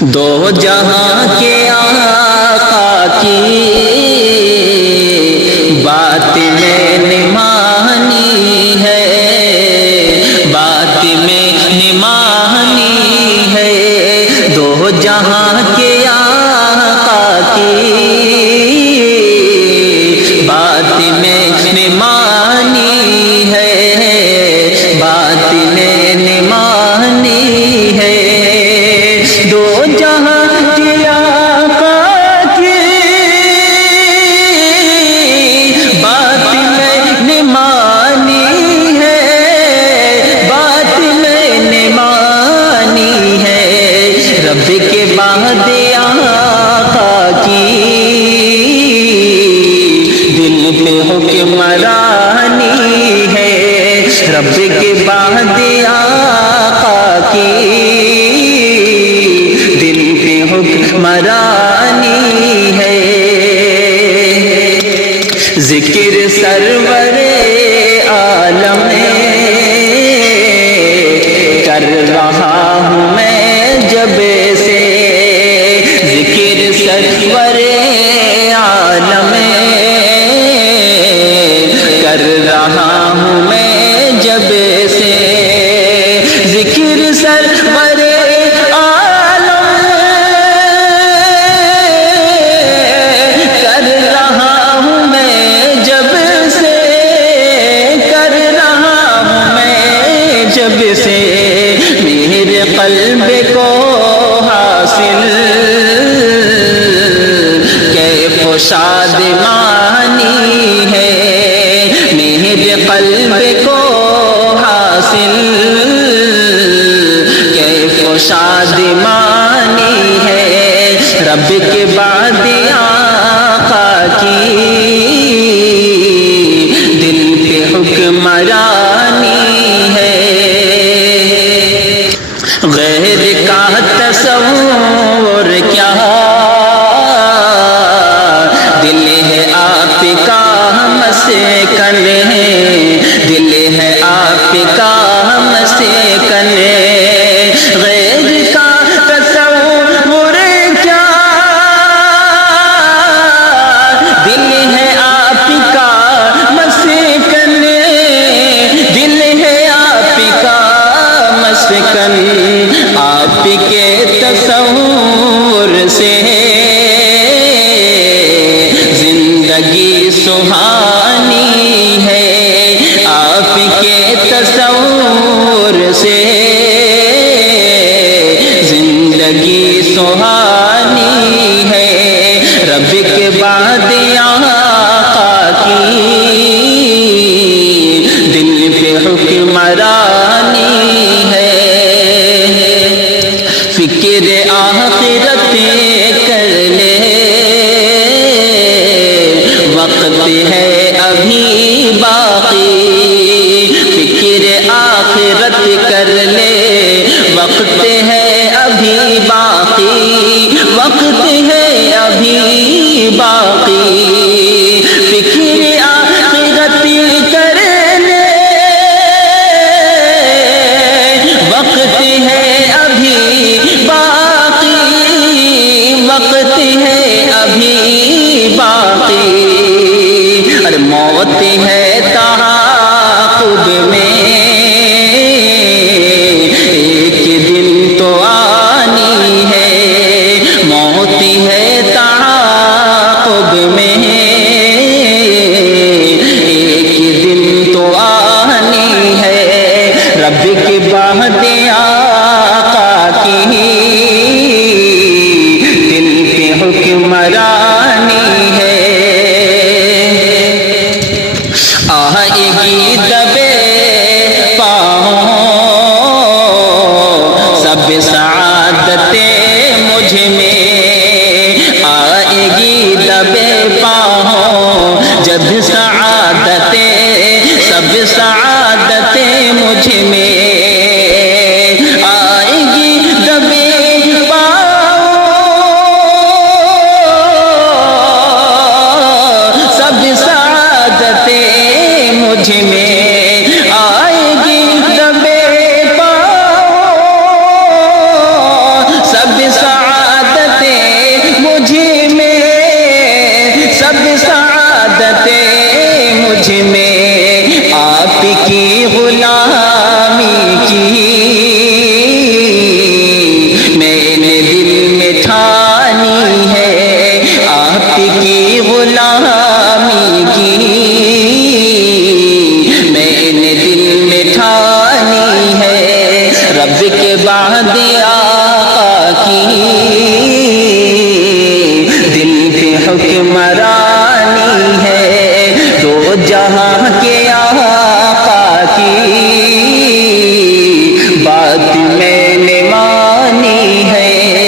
دو جہاں کے آقا کی بات میں نے مانی ہے، بات میں نے مانی ہے، دو جہاں کے آقا کی بات میں نے مانی ہے، بات میں نے مانی ہے، دو جہاں کے آقا کی بات میں نے مانی ہے، بات میں نے مانی ہے، رب کے بعد آقا کی دل پہ حکمرانی ہے، رب کے بعد آقا کی دل پہ حکمرانی ہے، ذکر سرور عالم کر رہا ہوں میں جب سے، ذکر سرور عالم کر رہا ہوں میں جب سے، ذکر سرور عالم کر رہا ہوں میں جب سے، کر رہا ہوں میں جب سے، میرے قلب کو حاصل کیف و شادمانی ہے، میرے قلب کو حاصل کیف و شادمانی ہے، رب کے بعد آقا کی دل پہ حکمرانی ہے، غیر کا تصور کیا دل ہے آپ کا مسکن ہے، دل ہے آپ کا مسکن، غیر کا تصور کیا دل ہے آپ کا مسکن، دل ہے آپ کا مسکن، آپ کے تصور سے زندگی سہانی ہے، آپ کے تصور سے زندگی سہانی ہے، رب کے بعد آقا کی دل پہ حکمرانی ہے، فکر آخرت کر لے وقت ہے ابھی باقی، فکر آخرت کر لے وقت ہے ابھی باقی، وقت ہے ابھی باقی، فکر آخرت کر لے وقت ہے ابھی باقی، وقت ہے ابھی باقی، ارے موت ہے تعاقب میں ایک دن تو آنی ہے، موت ہے تعاقب میں ایک دن تو آنی ہے، رب کے بعد آقا کی دل پہ حکمرانی ہے، آئے گی دبے پاؤں سب سعادتیں مجھ میں، آئے گی دبے پاؤں جب سعادتیں، سب سعادتیں مجھ میں، آئے گی دبے پاؤں سب سعادتیں مجھ میں، آئے گی دبے پاؤں سب سعادتیں سعادت مجھ میں آپ کی غلامی کی میں نے دل میں ٹھانی ہے آپ کی